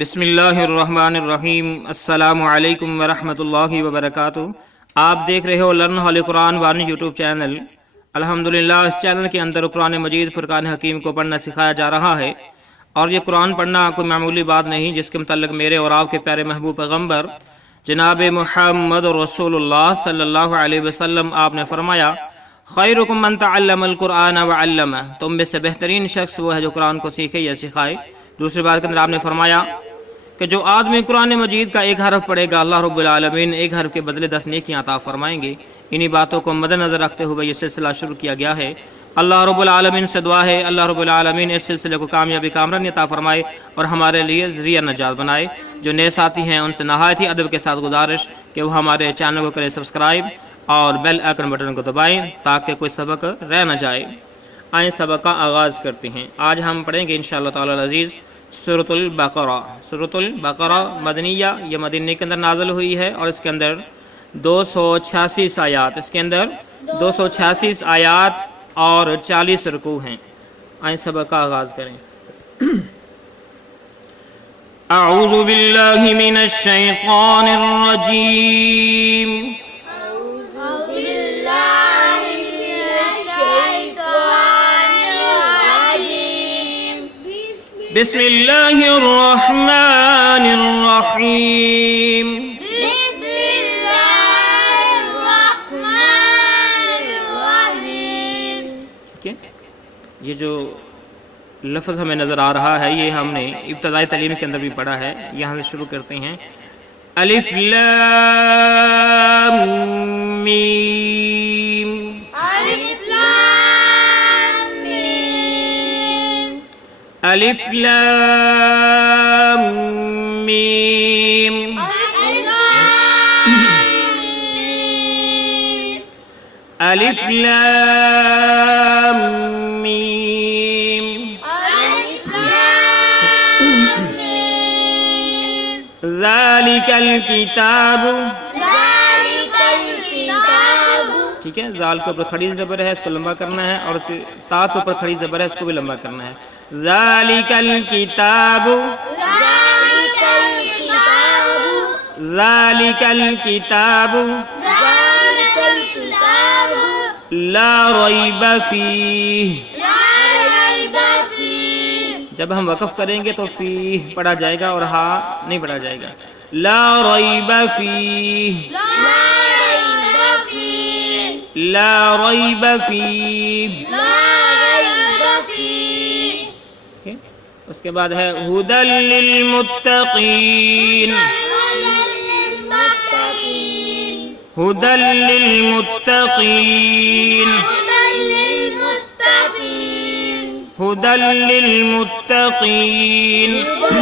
بسم اللہ الرحمن الرحیم۔ السلام علیکم ورحمۃ اللہ وبرکاتہ۔ آپ دیکھ رہے ہو لرن ہال قرآن وارنی یوٹیوب چینل۔ الحمدللہ اس چینل کے اندر قرآن مجید فرقان حکیم کو پڑھنا سکھایا جا رہا ہے، اور یہ قرآن پڑھنا کوئی معمولی بات نہیں، جس کے متعلق میرے اور آپ کے پیارے محبوب پیغمبر جناب محمد رسول اللہ صلی اللہ علیہ وسلم آپ نے فرمایا، خیرکم من تعلم القرآن وعلمہ، تم میں سے بہترین شخص وہ ہے جو قرآن کو سیکھے یا سکھائے۔ دوسری بات کے اندر آپ نے فرمایا کہ جو آدمی قرآن مجید کا ایک حرف پڑھے گا، اللہ رب العالمین ایک حرف کے بدلے 10 نیکیاں عطا فرمائیں گے۔ انہی باتوں کو مد نظر رکھتے ہوئے یہ سلسلہ شروع کیا گیا ہے۔ اللہ رب العالمین سے دعا ہے اللہ رب العالمین اس سلسلے کو کامیابی کامرانی عطا فرمائے اور ہمارے لیے ذریعہ نجات بنائے۔ جو نئے ساتھی ہیں ان سے نہایت ہی ادب کے ساتھ گزارش کہ وہ ہمارے چینل کو کریں سبسکرائب اور بیل آئیکن بٹن کو دبائیں تاکہ کوئی سبق رہ نہ جائے۔ آئیں سبق کا آغاز کرتے ہیں۔ آج ہم پڑھیں گے انشاءاللہ تعالی العزیز سورۃ البقرہ۔ سورۃ البقرہ مدنیہ، یہ مدینے کے اندر نازل ہوئی ہے اور اس کے اندر 286 آیات، اس کے اندر 286 آیات اور 40 رکوع ہیں۔ آئیں سبق کا آغاز کریں۔ اعوذ باللہ من الشیطان الرجیم، بسم اللہ الرحمن الرحیم۔ بسم اللہ الرحمن الرحیم۔ ٹھیک ہے، یہ جو لفظ ہمیں نظر آ رہا ہے یہ ہم نے ابتدائی تعلیم کے اندر بھی پڑھا ہے۔ یہاں سے شروع کرتے ہیں۔ الف لام میم، الف لام میم، الف لام میم، الف لام میم، الف لام میم، الف لام میم، ذالک الکتاب، ذالک الکتاب، ٹھیک ہے، ذال کے اوپر کھڑی زبر ہے، اس کو لمبا کرنا ہے، اور تا کے اوپر کھڑی زبر ہے، اس کو بھی لمبا کرنا ہے۔ ذالک الکتاب، ذالک الکتاب، ذالک الکتاب ذالک الکتاب، لا ریب فیہ۔ لا ریب فیہ، جب ہم وقف کریں گے تو فیہ پڑھا جائے گا اور ہا نہیں پڑھا جائے گا۔ لا ریب فیہ، لا ریب فیہ، لا ریب فیہ، لا ریب فیہ، ٹھیک ہے؟ اس کے بعد ہے ھدی للمتقین، للمتقین، ھدی للمتقین، ھدی للمتقین، ھدی للمتقین، ھدی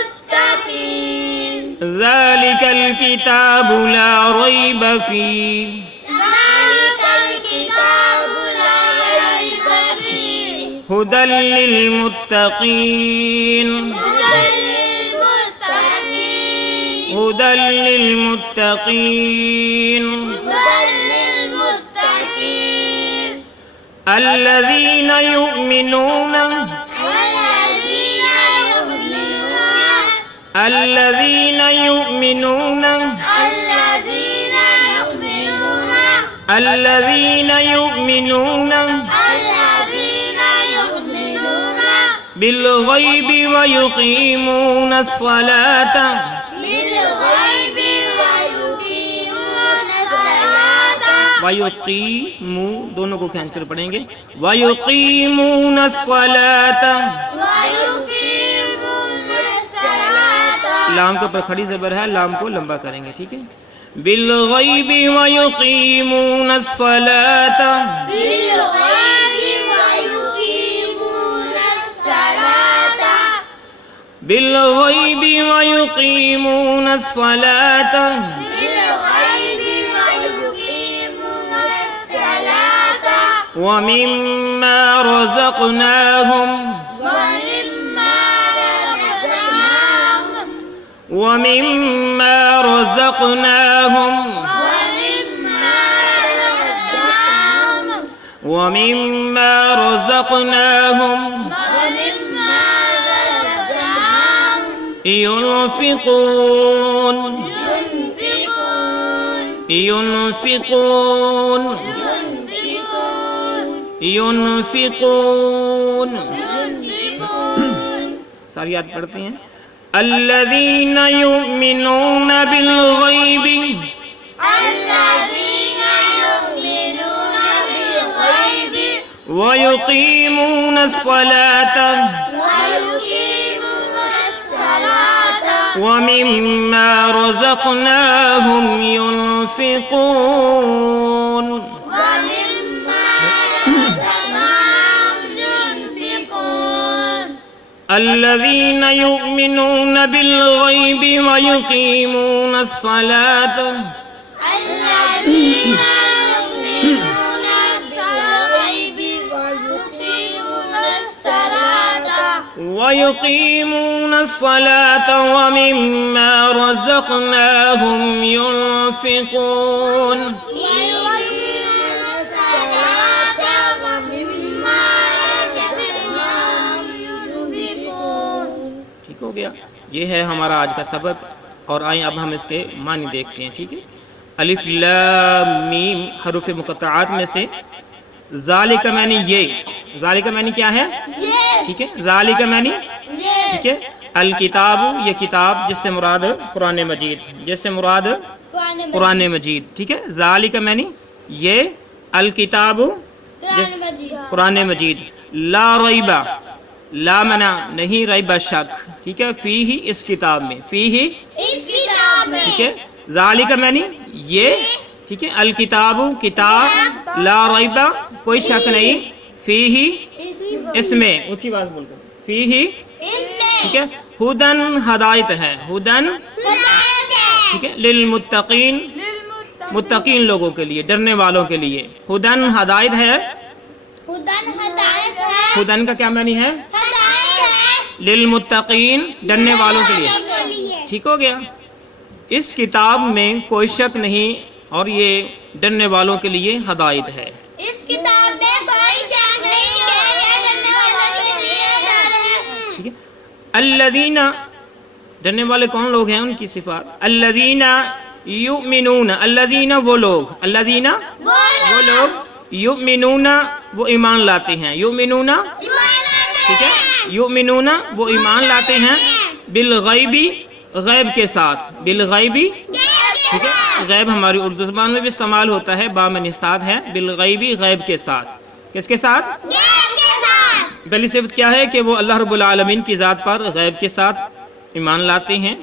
للمتقین، ذالک الکتاب لا ریب فیہ، ذالک الکتاب لا ریب فیہ، ھدی للمتقین، ھدی للمتقین، ھدی للمتقین، ھدی للمتقین، الذین یؤمنون، الذین یؤمنون، الذین یؤمنون، الذین یؤمنون الذین یؤمنون بالغیب ویقیمون الصلاة، بالغیب ویقیمون الصلاۃ، ویقیمو دونوں کو کھینچ کر پڑھیں گے، ویقیمون الصلاة، ویقیمون الصلاۃ، لام کے اوپر کھڑی زبر ہے، لام کو لمبا کریں گے، ٹھیک ہے۔ بالغیب ویقیمون الصلاة، بالغیب ویقیمون الصلاۃ، بالغیب ویقیمون الصلاة، بالغیب ویقیمون الصلاۃ، ومما رزقناهم، ومما ومما رزقناهم، رزقناهم، ومما رزقناهم، ومما رزقناهم، ومما رزقناهم ينفقون ينفقون ينفقون ينفقون ساری یاد پڑھتے ہیں الذين يؤمنون بالغيب الذين يؤمنون بالغيب ويقيمون الصلاة ويقيمون الصلاة ومما رزقناهم ينفقون ومما رزقناهم ينفقون الذين يؤمنون بالغيب ويقيمون الصلاة الذين يؤمنون بالغيب ويقيمون الصلاة ومما رزقناهم ينفقون ٹھیک ہو گیا. یہ ہے ہمارا آج کا سبق اور آئیں اب ہم اس کے معنی دیکھتے ہیں. ٹھیک ہے. الف لام میم حروف مقطعات میں سے ذالک معنی یہ، ذالک معنی کیا ہے؟ ٹھیک ہے. ذالک معنی ٹھیک ہے. الکتاب یہ کتاب جس سے مراد قرآن مجید، جس سے مراد قرآن مجید. ٹھیک ہے. ذالک معنی یہ، الکتاب قرآن مجید. لا ریبہ، لا منع نہیں، ریبہ شک. ٹھیک ہے. فی ہی اس کتاب میں، فی ہی ٹھیک ہے. ذالک معنی یہ ٹھیک ہے. الکتاب کتاب، لا ریبہ کوئی شک نہیں، فی ہی اس میں، اونچی آواز بول کر، فی ہی ٹھیک ہے. ہدن ہدایت ہے، ہدن ٹھیک ہے. للمتقین متقین لوگوں کے لیے، ڈرنے والوں کے لیے. ہدن ہدایت ہے. ہدن کا کیا معنی ہے؟ للمتقین ڈرنے والوں کے لیے. ٹھیک ہو گیا. اس کتاب میں کوئی شک نہیں اور یہ ڈرنے والوں کے لیے ہدایت ہے. اس کتاب میں کوئی شک نہیں کہ یہ ڈرنے والوں کے لیے ڈر ہے. ٹھیک ہے. الذین ڈرنے والے کون لوگ ہیں؟ ان کی صفات. الذین یؤمنون، الذین وہ لوگ، الذین وہ لوگ، یؤمنون وہ ایمان لاتے ہیں، یؤمنون ٹھیک ہے. یؤمنون وہ ایمان لاتے ہیں، بالغیبی غیب کے ساتھ، بالغیبی ٹھیک ہے. غیب ہماری اردو زبان میں بھی استعمال ہوتا ہے، با میں نصاد ہے. بالغیبی غیب کے ساتھ. کس کے ساتھ؟ پہلی صفت کیا ہے کہ وہ اللہ رب العالمین کی ذات پر غیب کے ساتھ ایمان لاتے ہیں.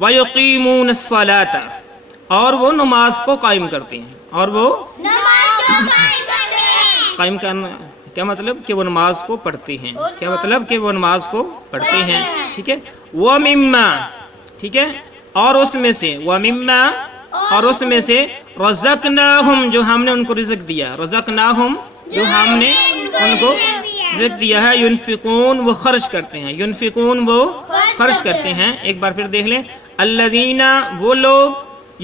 وَيُقِيمُونَ الصَّلَاةَ اور وہ نماز کو قائم کرتے ہیں. اور وہ قائم کرنا کیا مطلب؟ کہ وہ نماز کو پڑھتے ہیں. کیا مطلب؟ کہ وہ نماز کو پڑھتے ہیں. ٹھیک ہے. وَمِمَّا ٹھیک ہے. اور اس میں سے، وَمِمَّا اور اس میں سے، رَزَقْنَاهُمْ جو ہم نے ان کو رزق دیا، رَزَقْنَاهُمْ جو ہم نے ان کو رزق دیا ہے. ينفقون وہ خرچ کرتے ہیں، ينفقون وہ خرچ کرتے ہیں. ایک بار پھر دیکھ لیں. الذین وہ لوگ،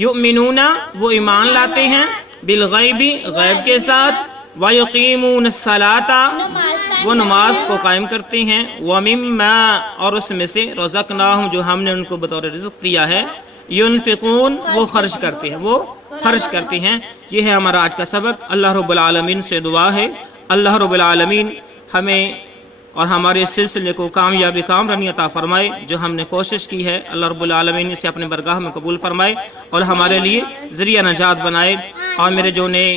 یؤمنون وہ ایمان لاتے ہیں، بالغیب غیب کے ساتھ، وَيُقِيمُونَ الصَّلَاةَ وہ نماز کو قائم کرتے ہیں. وَمِمَّا اور اس میں سے، رَزَقْنَاهُمْ جو ہم نے ان کو بطور رزق دیا ہے، ينفقون وہ خرچ کرتے ہیں، وہ خرچ کرتے ہیں. یہ ہے ہمارا آج کا سبق. اللہ رب العالمین سے دعا ہے اللہ رب العالمین ہمیں اور ہمارے سلسلے کو کامیابی کامرانی عطا فرمائے. جو ہم نے کوشش کی ہے اللہ رب العالمین اسے اپنے برگاہ میں قبول فرمائے اور ہمارے لیے ذریعہ نجات بنائے. اور میرے جو نئے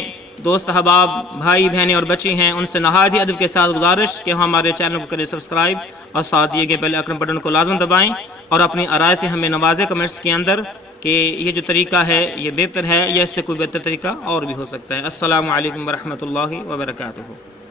دوست احباب بھائی بہنیں اور بچے ہیں ان سے نہایت ہی ادب کے ساتھ گزارش کہ ہمارے چینل کو کریں سبسکرائب اور ساتھ دیے گئے بیل آئیکن بٹن کو لازم دبائیں اور اپنی آراء سے ہمیں نوازیں کمنٹس کے اندر کہ یہ جو طریقہ ہے یہ بہتر ہے یا اس سے کوئی بہتر طریقہ اور بھی ہو سکتا ہے. السلام علیکم ورحمۃ اللہ وبرکاتہ.